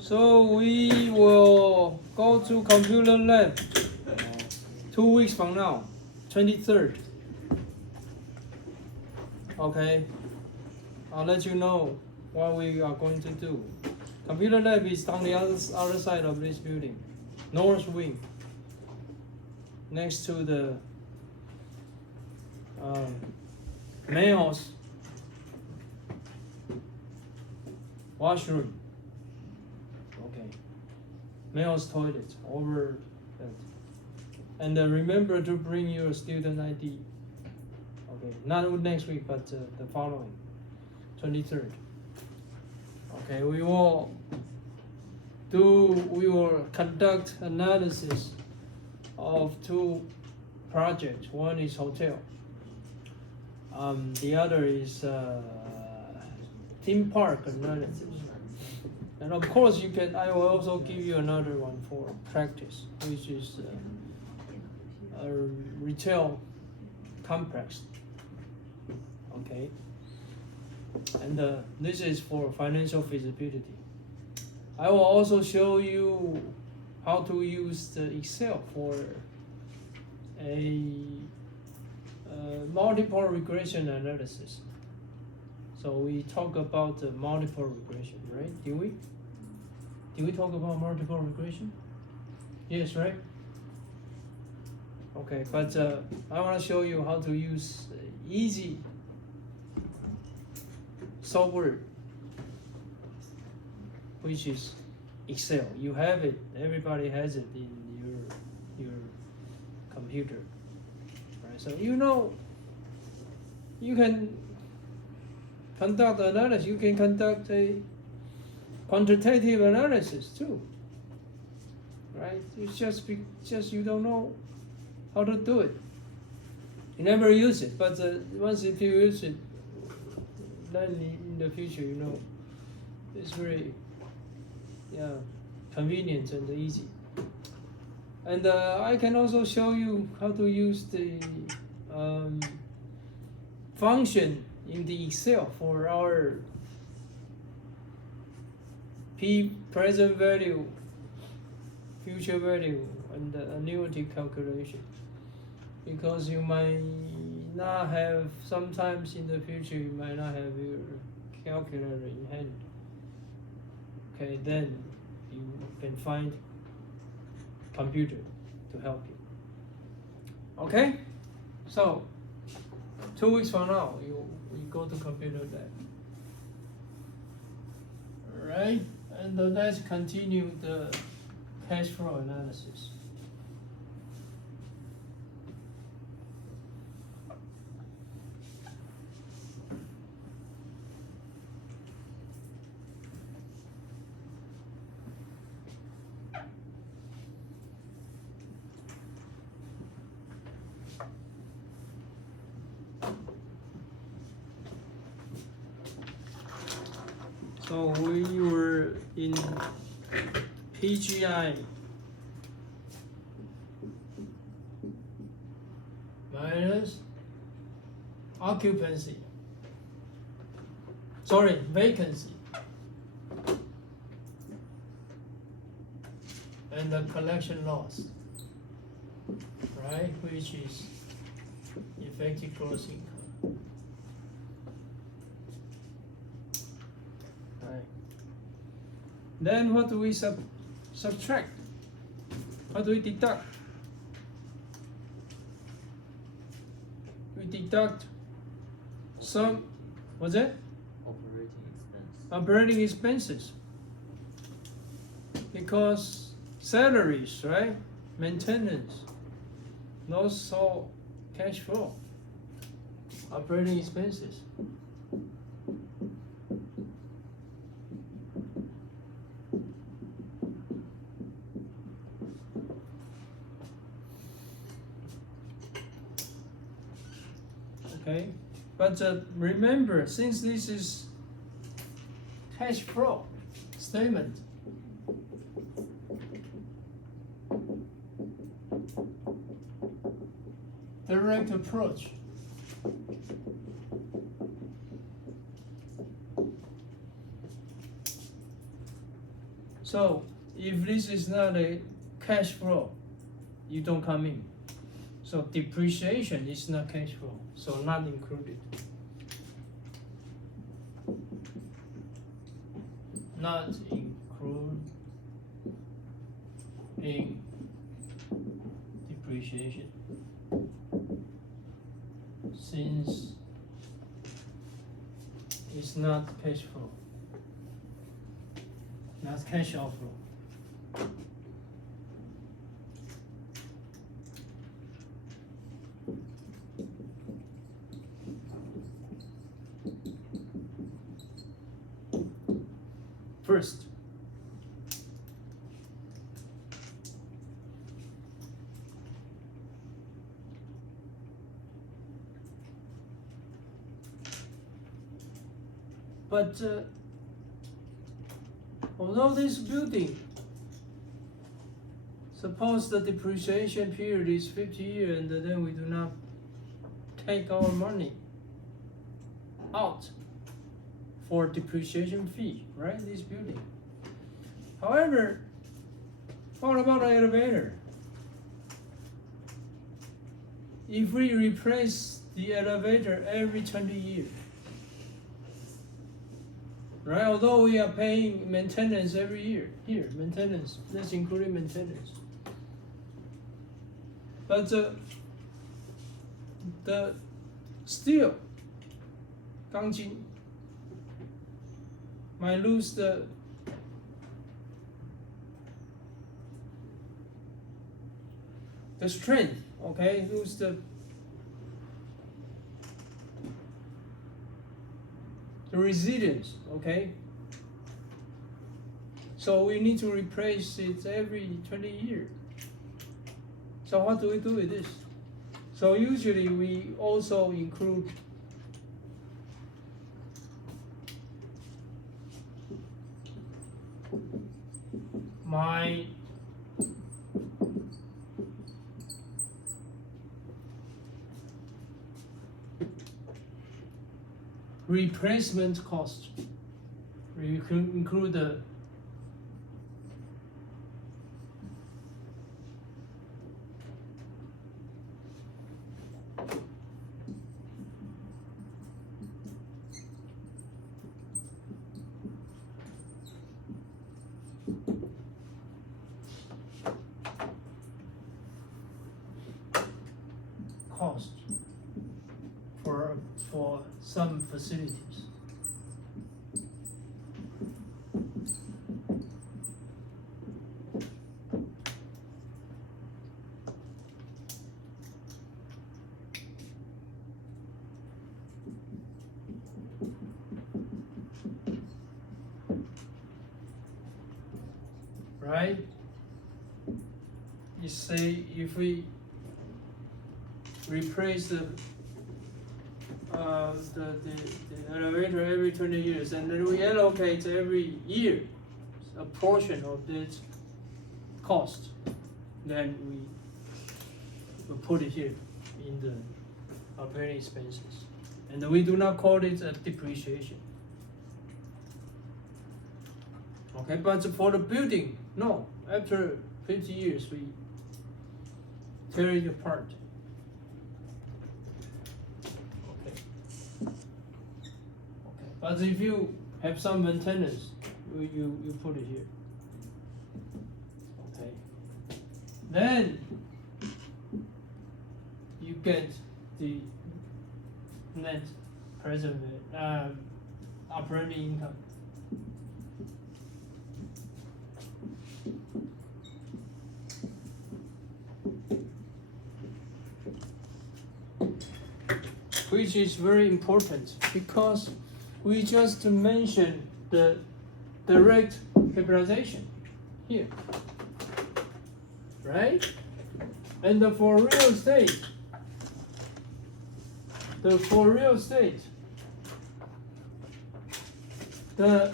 So we will go to computer lab 2 weeks from now, 23rd. Okay, I'll let you know what we are going to do. Computer lab is on the other side of this building, north wing, next to the male's washroom. Okay, male's toilet over that. And remember to bring your student ID. Okay, not next week, but the following, 23rd. Okay, we will conduct analysis of 2 projects. One is hotel. The other is theme park analysis. And of course, I will also give you another one for practice, which is a retail complex. Okay, and this is for financial feasibility. I will also show you how to use the Excel for a multiple regression analysis. So we talk about multiple regression, right? Did we talk about multiple regression? Yes, right? Okay, but I want to show you how to use easy software, which is Excel. You have it. Everybody has it in your computer, right? So you can conduct analysis. You can conduct a quantitative analysis too, right? It's just you don't know how to do it. You never use it, but once if you use it, then in the future, it's very convenient and easy. And I can also show you how to use the function in the Excel for our present value, future value, and the annuity calculation. Because you might not have, sometimes in the future, you might not have your calculator in hand. Okay, then you can find computer to help you. Okay, so 2 weeks from now, we go to computer lab. All right, and let's continue the cash flow analysis. So we were in PGI minus vacancy, and the collection loss, right, which is effective gross income. Right. Then what do we subtract? What do we deduct? We deduct some, what's it? Operating expenses. Because salaries, right? Maintenance, those all cash flow. Operating expenses. Okay, but remember, since this is cash flow statement. Direct approach. So if this is not a cash flow, you don't come in. So depreciation is not cash flow, so not included. Not include in depreciation, since it's not cash flow, not cash outflow. First, but although this building, suppose the depreciation period is 50 years and then we do not take our money out for depreciation fee, right? This building. However, what about the elevator? If we replace the elevator every 20 years, right? Although we are paying maintenance every year, here, maintenance, that's including maintenance. But the steel, 钢筋, might lose the strength, okay? Lose the resilience, okay? So we need to replace it every 20 years. So what do we do with this? So usually we also include my replacement cost. We can include the cost for some facilities. Right? You say if we replace the elevator every 20 years, and then we allocate every year a portion of this cost, then we will put it here in the operating expenses, and we do not call it a depreciation. Okay, but for the building, no. After 50 years, we tear it apart. But if you have some maintenance, you put it here. Okay. Then you get the net present operating income. Which is very important because we just mentioned the direct capitalization here, right? And for real estate, the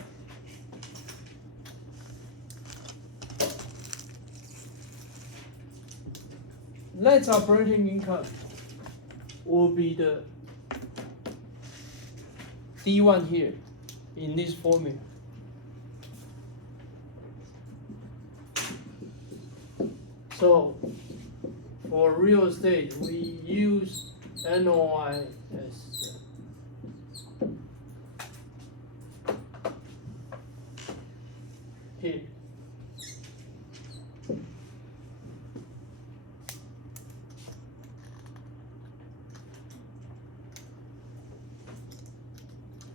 net operating income will be the D1 here in this formula. So for real estate, we use NOI as here.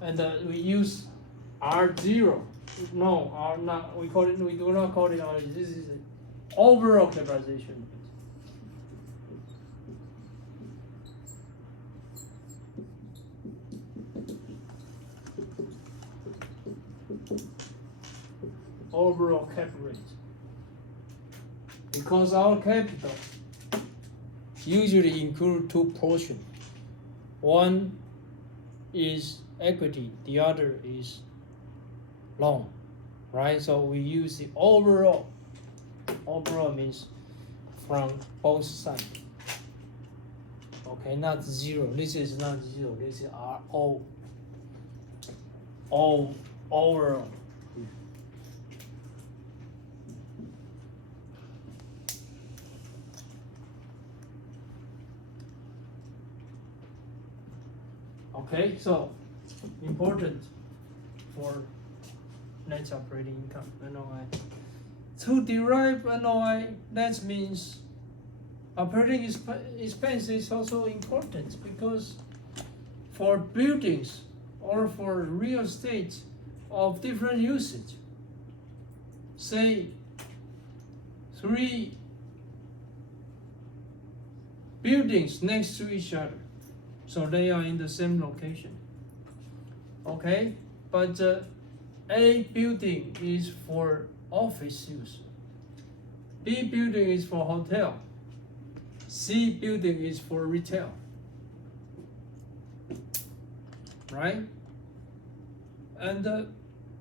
And we use R0. No, R not. We call it. We do not call it R. This is overall capitalization. Overall cap rate. Because our capital usually include two portions. One is equity, the other is loan, right? So we use the overall. Overall means from both sides. Okay, not zero. This is not zero. This is RO. Overall. Okay, so important for net operating income, NOI. To derive NOI, that means operating expense is also important, because for buildings or for real estate of different usage, say 3 buildings next to each other, so they are in the same location. Okay, but A building is for office use, B building is for hotel, C building is for retail, right? And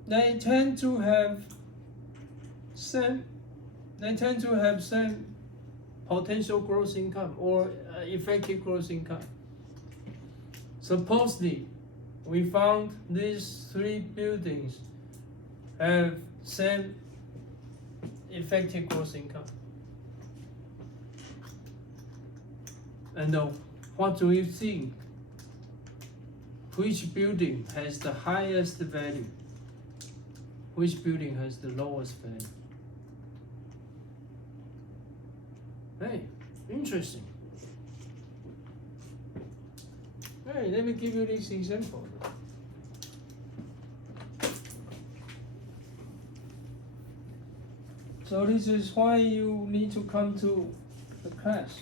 they tend to have same potential gross income or effective gross income. Supposedly, we found these 3 buildings have same effective gross income. And what do you think? Which building has the highest value? Which building has the lowest value? Hey, interesting. Hey, let me give you this example. So this is why you need to come to the class,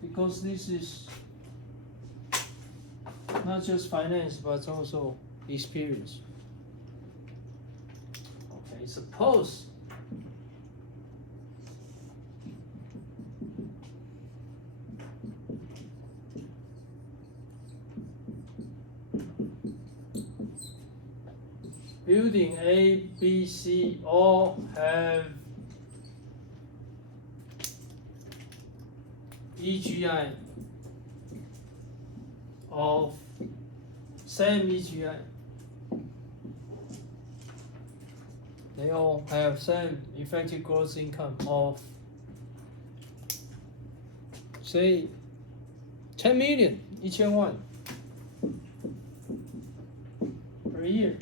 because this is not just finance but also experience. Okay, suppose building A, B, C all have EGI of same EGI. They all have same effective gross income of, say, 10 million, 1000万 per year.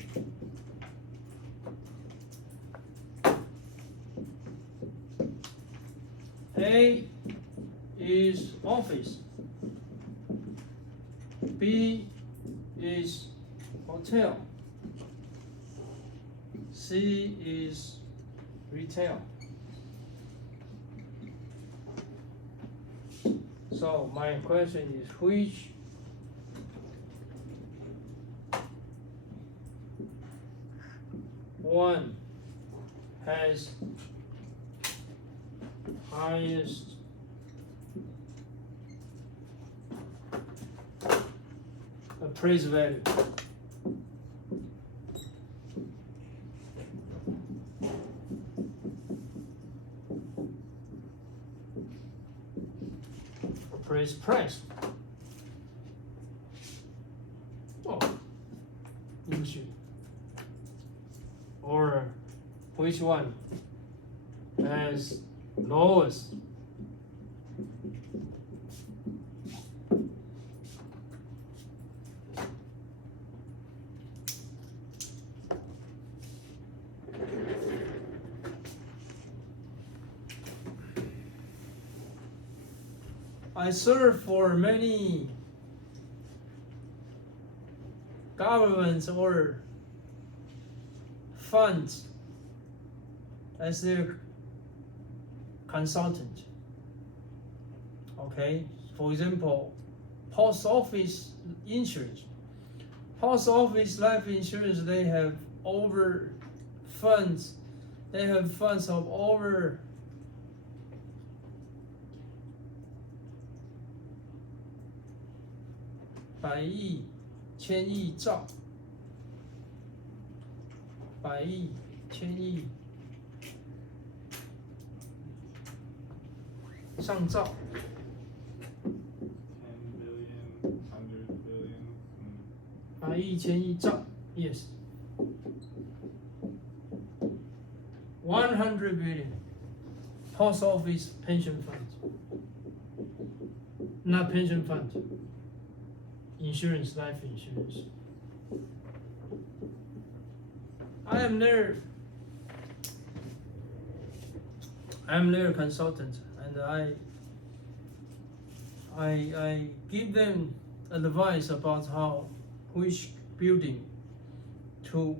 A is office, B is hotel, C is retail. So my question is, which one has highest appraised value? press price. Oh, issue. Or which one has lowest? I serve for many governments or funds as their consultant. Okay, for example, post office insurance, post office life insurance, they have over funds, they have funds of over 百亿、千亿、兆、百亿、千亿、上兆。10 billion, 100 billion. 百亿、千亿、兆 ，yes。100 billion post office pension fund, not pension fund, insurance, life insurance. I am their consultant, and I give them advice about which building to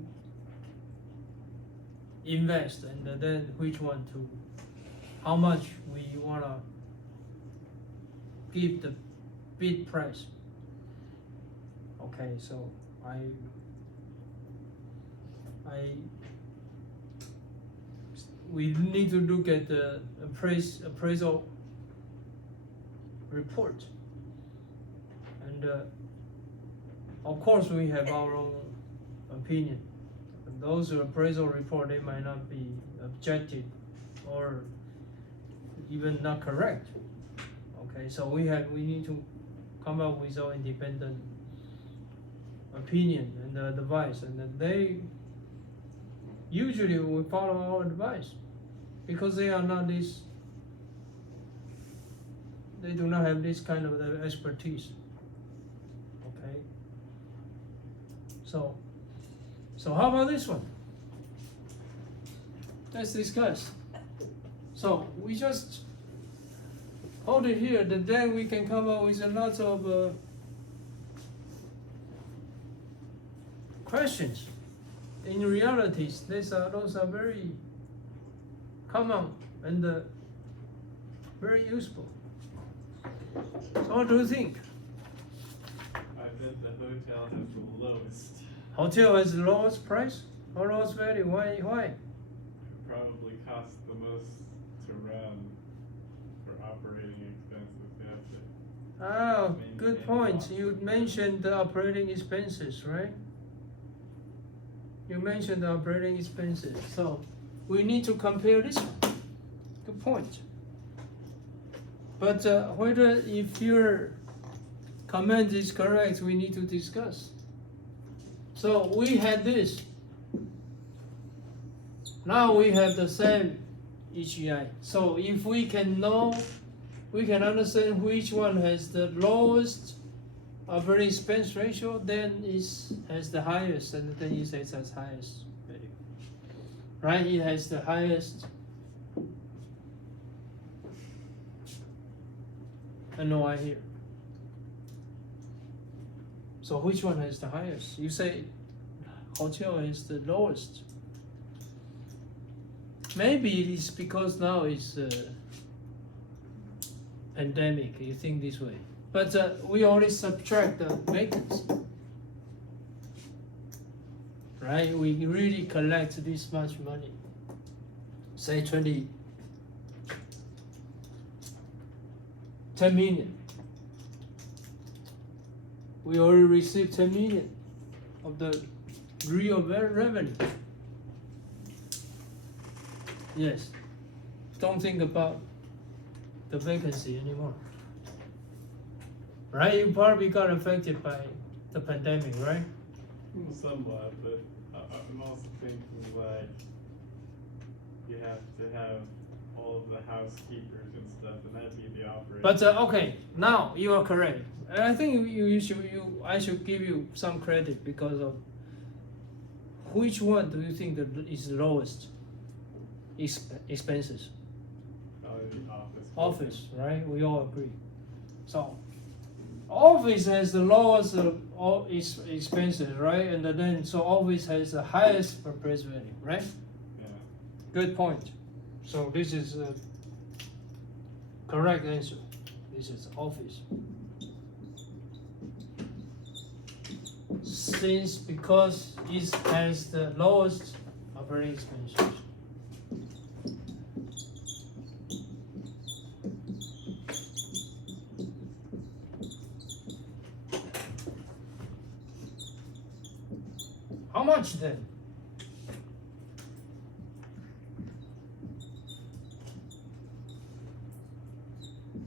invest, and then which one to, how much we wanna give the bid price. Okay, so we need to look at the appraisal report, and of course we have our own opinion. And those appraisal report, they might not be objective or even not correct. Okay, so we need to come up with our independent opinion and advice, and then they usually will follow our advice because they are not this, they do not have this kind of expertise. Okay, so how about this one? Let's discuss. So we just hold it here, and then we can come up with a lot of questions. In realities, those are very common and very useful. So what do you think? I bet the hotel has the lowest. Hotel has the lowest price or lowest value? Why? It probably costs the most to run for operating expenses. You have to Good point. You mentioned the operating expenses, right? You mentioned the operating expenses. So we need to compare this one. Good point. But whether if your comment is correct, we need to discuss. So we had this. Now we have the same HEI. So if we can understand which one has the lowest operating expense ratio, then it has the highest, and then it says has highest value. Right? It has the highest NOI here. So which one has the highest? You say hotel is the lowest. Maybe it's because now it's pandemic. You think this way, but we only subtract the vacancy, right? We really collect this much money, say 10 million. We already received 10 million of the real revenue. Yes, don't think about the vacancy anymore. right? You probably got affected by the pandemic, right? Somewhat, but I'm also thinking like you have to have all of the housekeepers and stuff, and that'd be the operator. But okay, now you are correct. And I think I should give you some credit because of which one do you think is the lowest expenses? Probably the office. Office, right? We all agree. So, office has the lowest expenses, right? And then so office has the highest price value, right? Yeah. Good point. So this is a correct answer. This is office. Because it has the lowest operating expenses. How much then?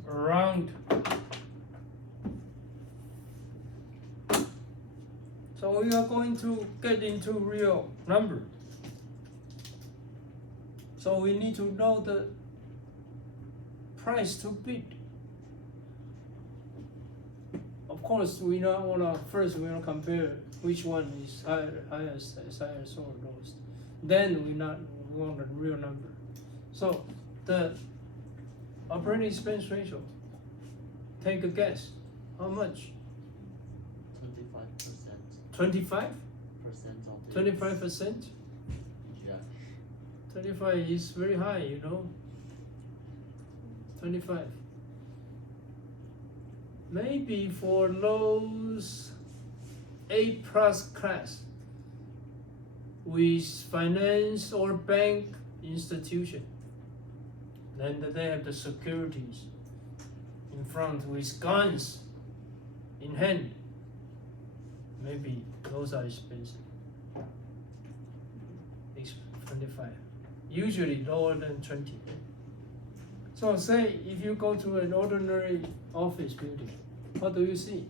Around. So we are going to get into real number. So we need to know the price to bid. Of course, we don't wanna compare which one is highest or lowest. Then we want a real number. So the operating expense ratio. Take a guess. How much? 25%. 25? Of the 25%? Yeah. 25 is very high, you know. 25. Maybe for those A+ class with finance or bank institution, then they have the securities in front with guns in hand. Maybe those are expensive. 25. Usually lower than 20. So say if you go to an ordinary office building, what do you see?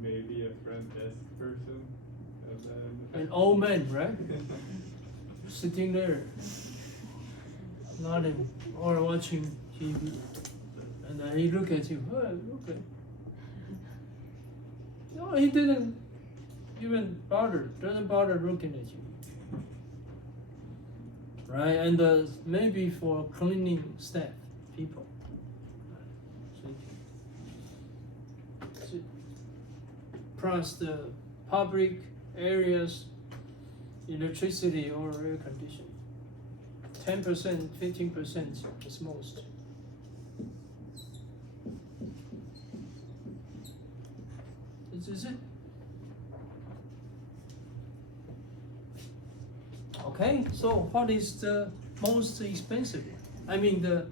Maybe a front desk person, and then An old man, right? Sitting there, nodding or watching TV, and then he look at you. Oh, okay. No, he didn't even doesn't bother looking at you, right? And maybe for cleaning staff, people. Plus the public areas, electricity or air conditioning. 10%, 15% is most. This is it. Okay, so what is the most expensive? I mean the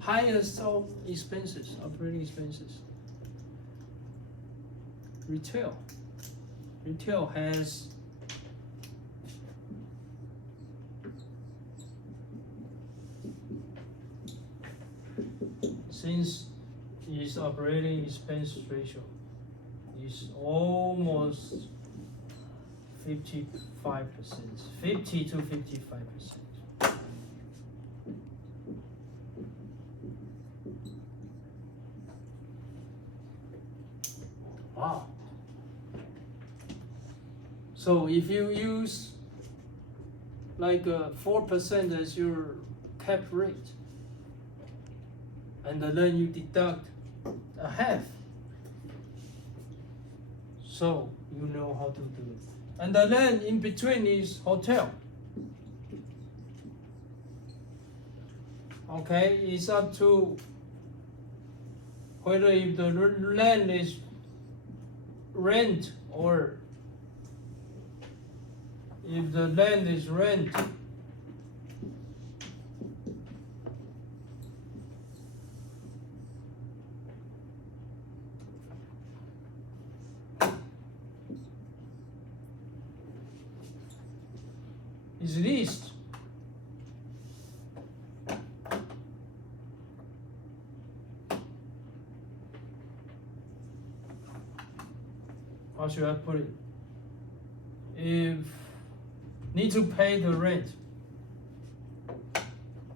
highest of expenses, operating expenses. Retail. Retail has since its operating expense ratio is almost 55%, 50 to 55%. Wow. So if you use like 4% as your cap rate, and then you deduct a half, so you know how to do it. And then in between is hotel. Okay, it's up to whether if the land is rent or if the land is rent. Is leased. how should I put it? If need to pay the rent,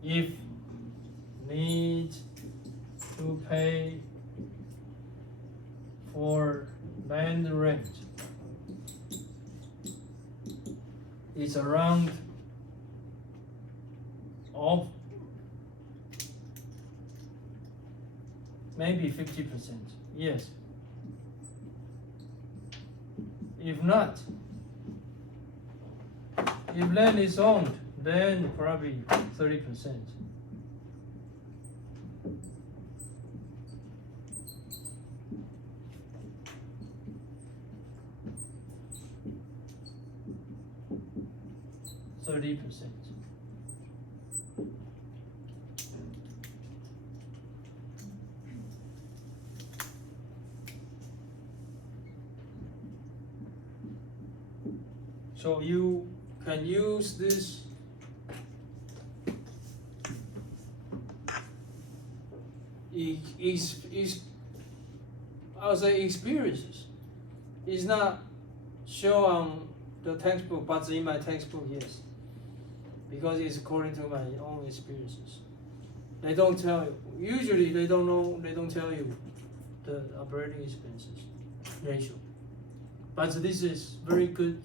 if need to pay for land rent, it's around of maybe 50%. Yes. If not, if land is owned, then probably 30%. So you can use this I would say experiences. It's not shown on the textbook, but in my textbook, yes, because it's according to my own experiences. They don't tell you. Usually, they don't know. They don't tell you the operating expenses ratio. But this is very good.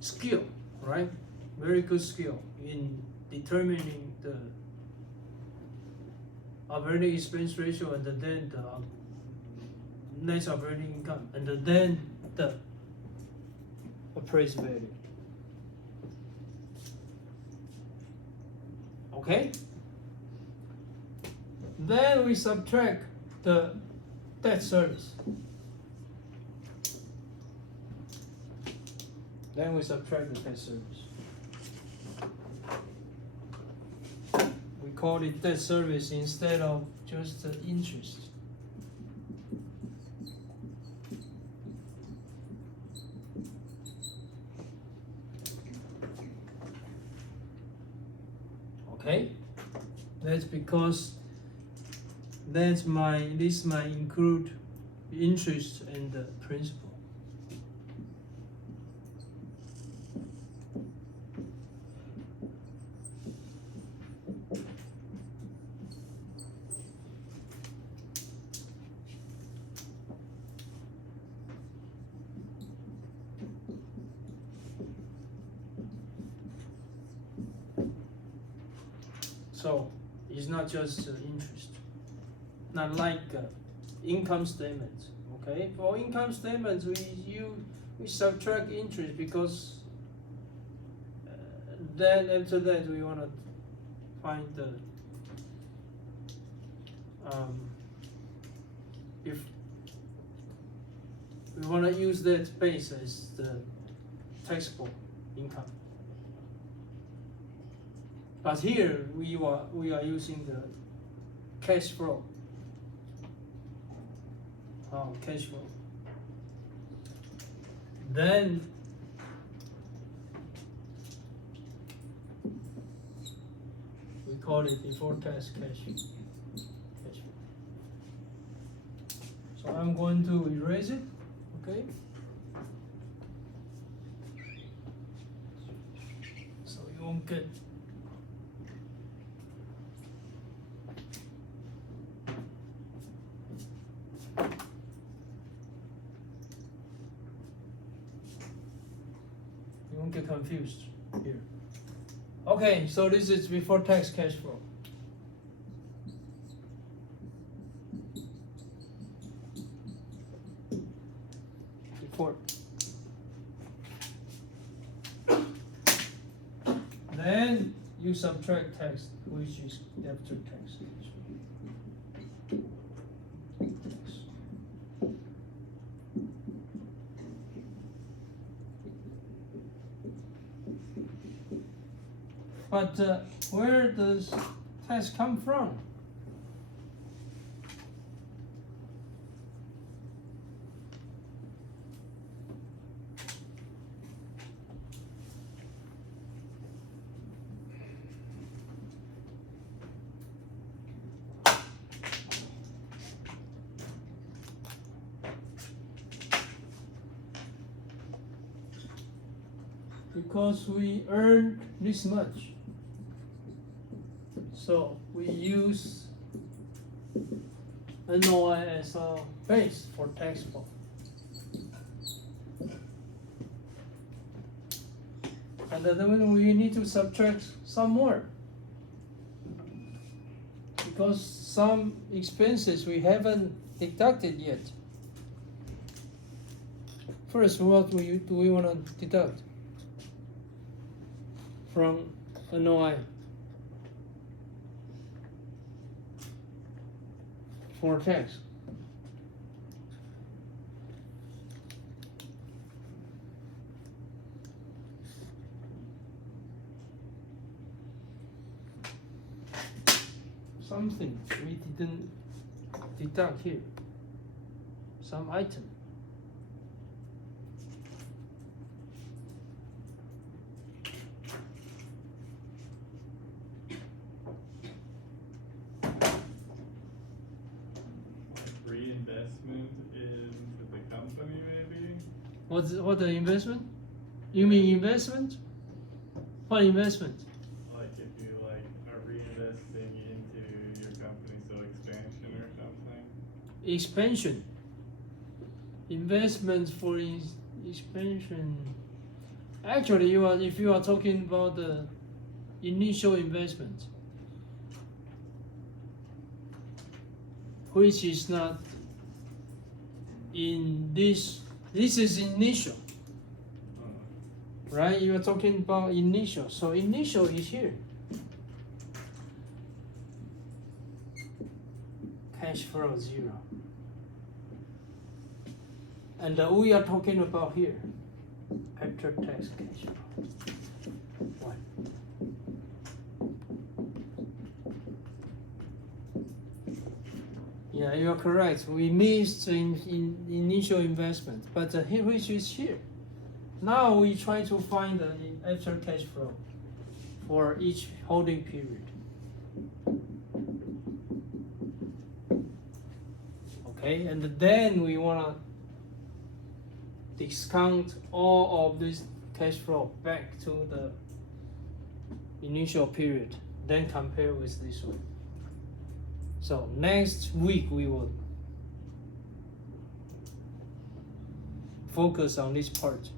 Skill, right? Very good skill in determining the operating expense ratio and then the net operating income and then the appraised value. Okay? Then we subtract the debt service. Then we subtract the debt service. We call it debt service instead of just the interest. Okay? That's because this might include interest and the principal. So it's not just interest, not like income statements. Okay, for income statements we subtract interest because then after that we want to find the if we want to use that base as the taxable income. But here we are using the cash flow. Cash flow. Then we call it before tax cash flow. So I'm going to erase it. Okay. So you won't get. Get confused here. Okay, so this is before tax cash flow. Before. Then you subtract tax, which is after tax. But where does tax come from? because we earn this much. So we use NOI as our base for tax form. And then we need to subtract some more, because some expenses we haven't deducted yet. First, what do we want to deduct from NOI for tax? Something we didn't deduct here. Some item. Reinvestment into the company, maybe? What the investment? You mean investment? What investment? Like if you like are reinvesting into your company, so expansion or something? Expansion. Investment for expansion. Actually, if you are talking about the initial investment, which is not in this is initial, right? You are talking about initial, so initial is here. Cash flow 0. And we are talking about here, after tax cash flow 1. Yeah, you are correct. We missed in initial investment, but here, which is here. Now we try to find the after cash flow for each holding period. Okay, and then we wanna discount all of this cash flow back to the initial period, then compare with this one. So next week we will focus on this part.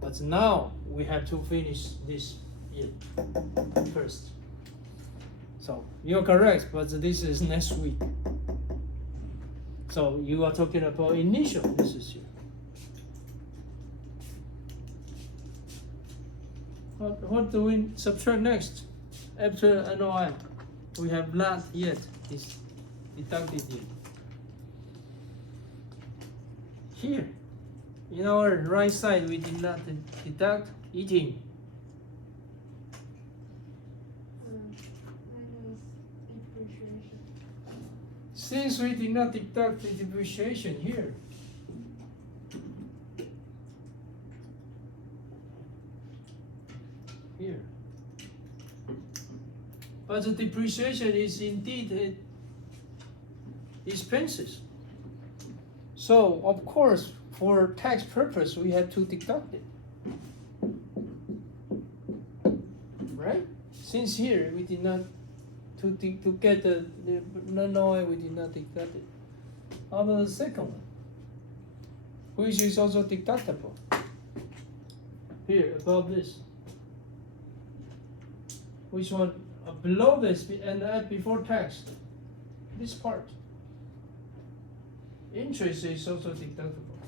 But now we have to finish this year first. So you're correct, but this is next week. So you are talking about initial, this is here. What do we subtract next? After NOI, we have not yet deducted yet. Here, in our right side, we did not deduct eating. Minus depreciation. Since we did not deduct the depreciation here, but the depreciation is indeed expenses. So of course, for tax purpose, we have to deduct it, right? Since here we did not to get the NOI, we did not deduct it. How about the second one, which is also deductible? Here above this, which one? Below this and before tax, this part. Interest is also deductible.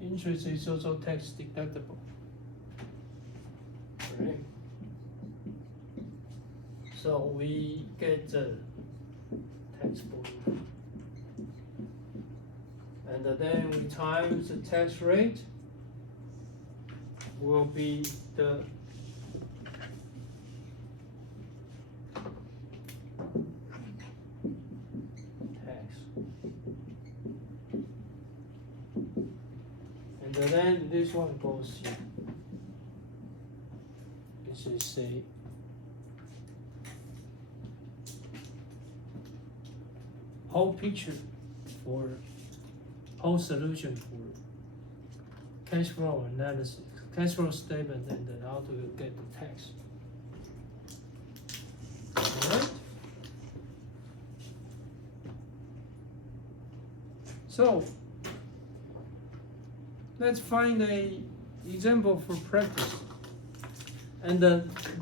Interest is also tax deductible. Right? So we get the tax burden. And then we times the tax rate will be the and then this one goes here. This is a whole picture for whole solution for cash flow analysis, cash flow statement, and then how to get the tax. Alright. So let's find a example for practice, and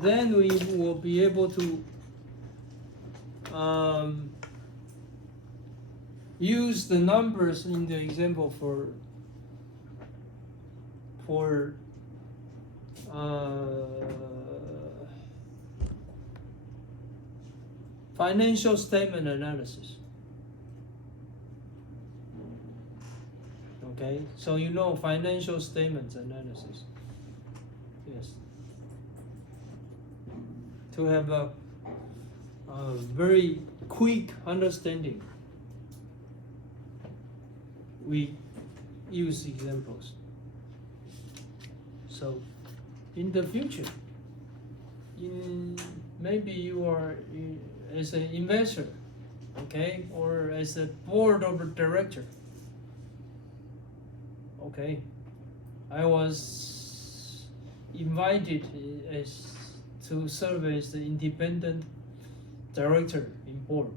then we will be able to use the numbers in the example for financial statement analysis. Okay, so you know financial statements analysis. Yes. To have a very quick understanding, we use examples. So in the future, maybe you are as an investor, okay, or as a board of director. Okay, I was invited to serve as the independent director in board,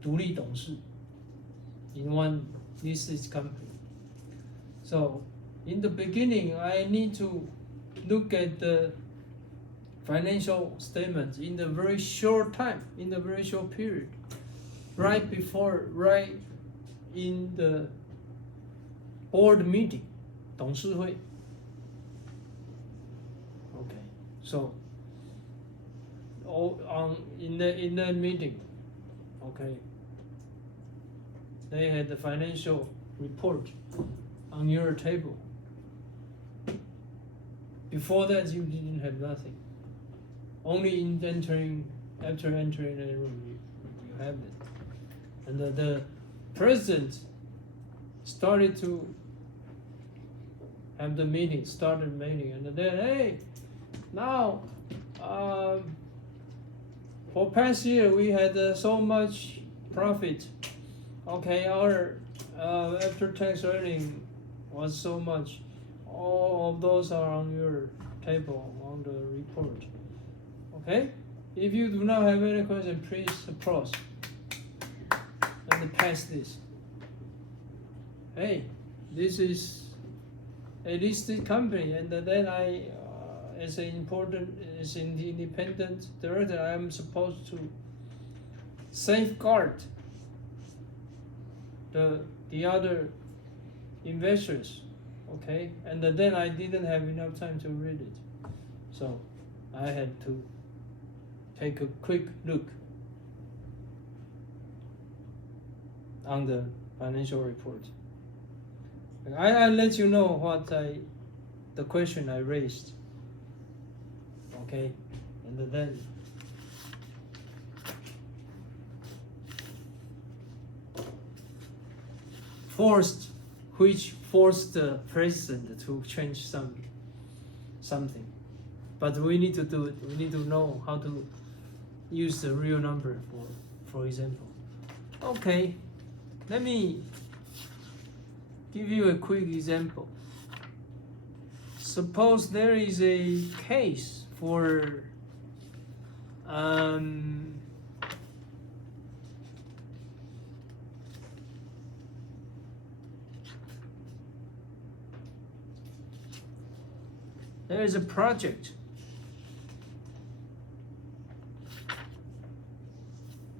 独立董事 in one listed company. So in the beginning, I need to look at the financial statements in the very short time, in the very short period, right in the board meeting, 董事会. Okay, so in that meeting, okay, they had the financial report on your table. Before that, you didn't have nothing. Only after entering the room, you have it. And the president started to have the meeting, and then, hey, now, for past year, we had so much profit. Okay, our after-tax earning was so much. All of those are on your table, on the report. Okay? If you do not have any question, please applause and pass this. Hey, this is a listed company, and then I, as an independent director, I am supposed to safeguard the other investors. Okay, and then I didn't have enough time to read it, so I had to take a quick look on the financial report. I let you know the question I raised. Okay, and then which forced the president to change something. But we need to do it. We need to know how to use the real number for example. Okay, let me give you a quick example. Suppose there is a case for there is a project.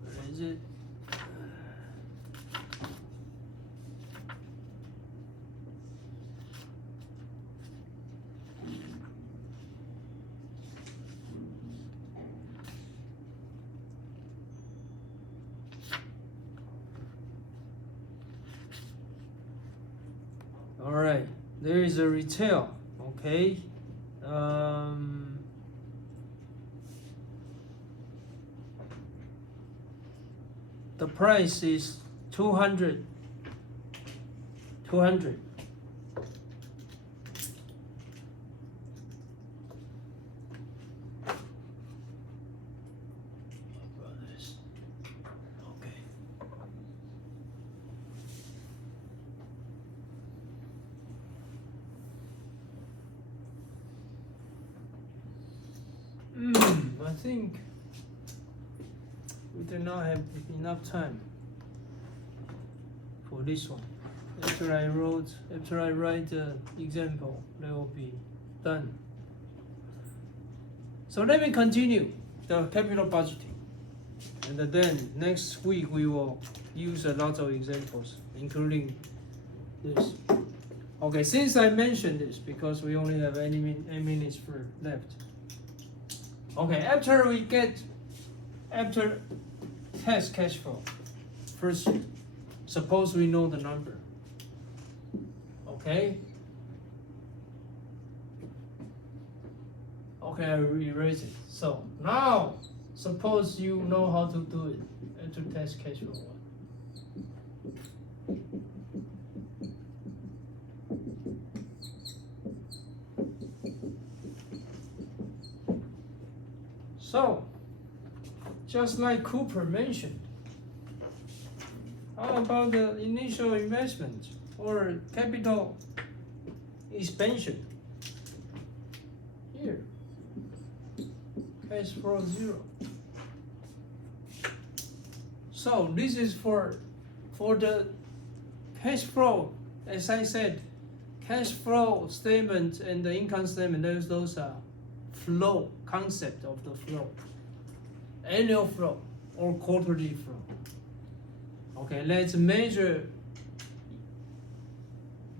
Where is it? All right, there is a retail, okay. The price is 200. Okay. I think we do not have enough time for this one. After I write the example, that will be done. So let me continue the capital budgeting. And then next week we will use a lot of examples, including this. Okay, since I mentioned this, because we only have 8 minutes left. Okay, after test cash flow, first year, suppose we know the number. Okay. Okay, I erase it. So now, suppose you know how to do it after test cash flow 1. So, just like Cooper mentioned, how about the initial investment or capital expansion? Here, cash flow 0. So this is for the cash flow. As I said, cash flow statement and the income statement, those are flow, concept of the flow. Annual flow or quarterly flow. Okay, let's measure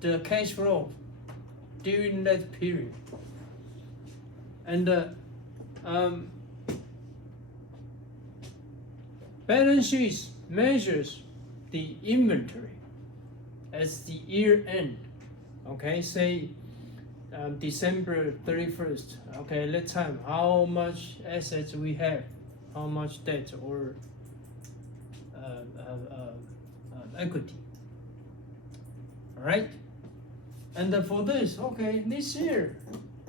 the cash flow during that period. And balance sheet measures the inventory as the year end. Okay, say December 31st. Okay, at that time, how much assets we have, how much debt or equity. All right, and for this, okay, this year,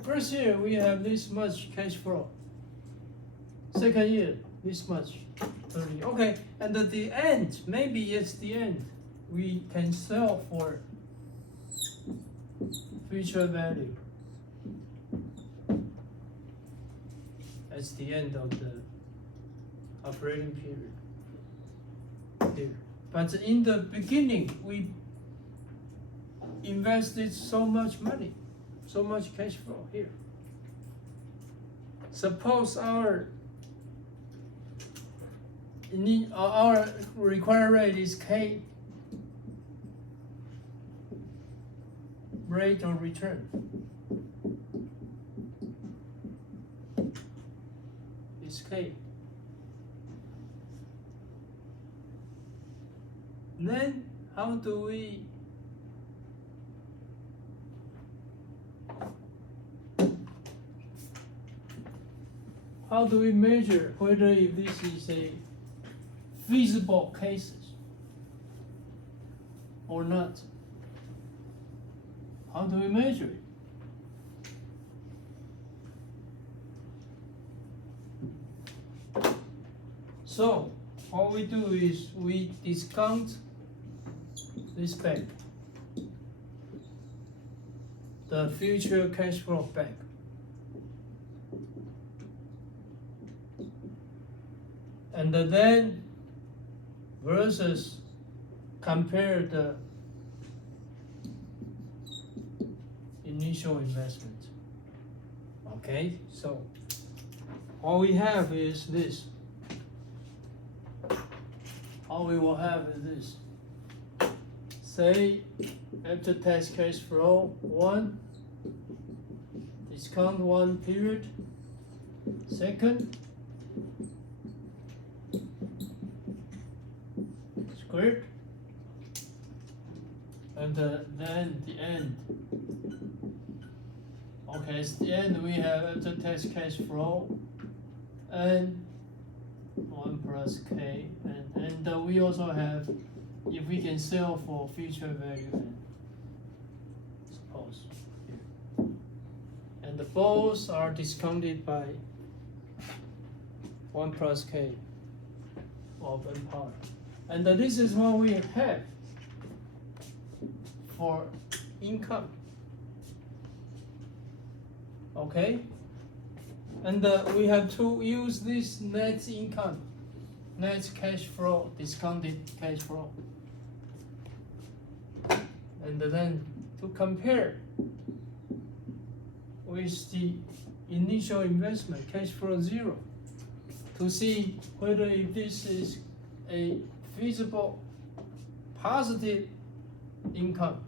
first year we have this much cash flow. Second year, this much. 30. Okay, and at the end, maybe it's the end, we can sell for future value. That's the end of the operating period. Here. But in the beginning, we invested so much money, so much cash flow here. Suppose our required rate is K rate of return. It's K. Then how do we measure whether if this is a feasible cases or not? How do we measure it? So all we do is we discount this back, the future cash flow back. And then versus compare the initial investment. Okay, so all we have is this. All we will have is this. Say after tax cash flow 1, discount 1 period, second, squared, and then the end. Okay, at the end we have after tax cash flow and 1 plus K, and we also have if we can sell for future value, and suppose here. And the both are discounted by 1 plus K of n power. And this is what we have for income. Okay? And we have to use this net income, net cash flow, discounted cash flow. And then to compare with the initial investment, cash flow 0, to see whether if this is a feasible positive income,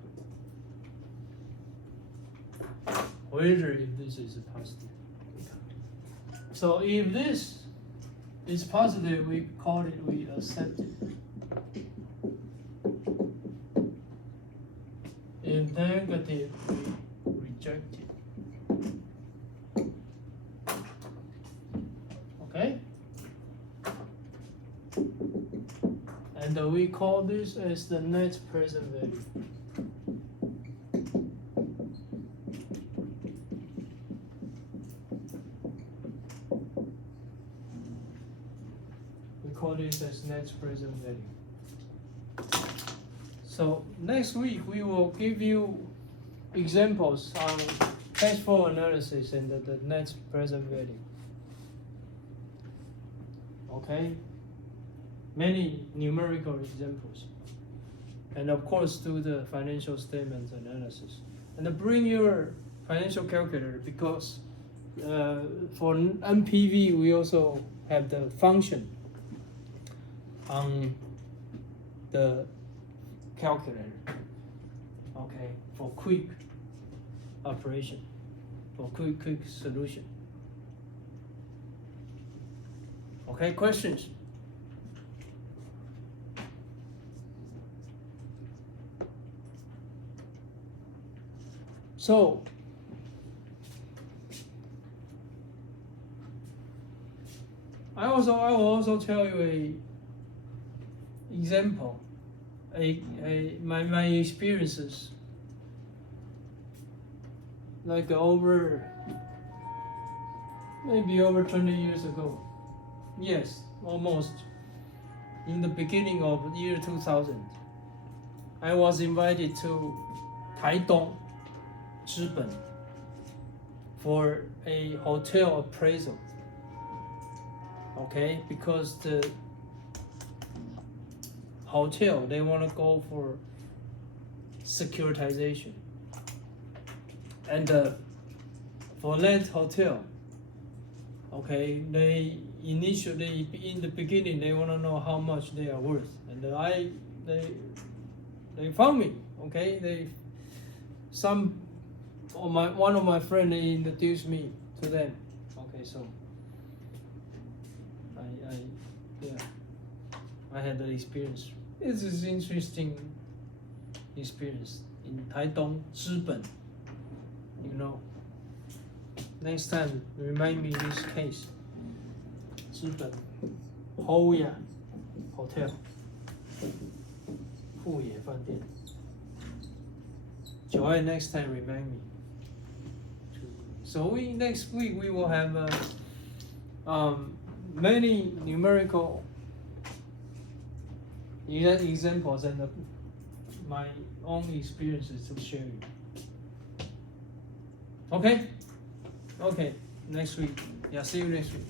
whether if this is a positive income. So if this is positive, we call it, we accept it. If negative, we reject it. Okay? And we call this as the net present value. We call this as net present value. So next week we will give you examples on cash flow analysis and the net present value. Okay? Many numerical examples. And of course do the financial statements analysis. And bring your financial calculator, because for NPV we also have the function on the calculator, okay, for quick operation, for quick solution. Okay, questions? So I will also tell you a example, my experiences, like maybe over 20 years ago. Yes, almost. In the beginning of year 2000, I was invited to Taidong, Zhiben, for a hotel appraisal. Okay, because the hotel, they want to go for securitization. And for that hotel, okay, they initially, in the beginning, they want to know how much they are worth. And they found me, okay? One of my friends introduced me to them. Okay, so I had the experience. This is interesting experience in Taidong, Zhiben. You know. Next time, remind me this case. Zhiben, Hoya Hotel, 富野饭店。Joy, next time remind me. So next week we will have many numerical examples and my own experiences to share you. Okay? Okay, next week. Yeah, see you next week.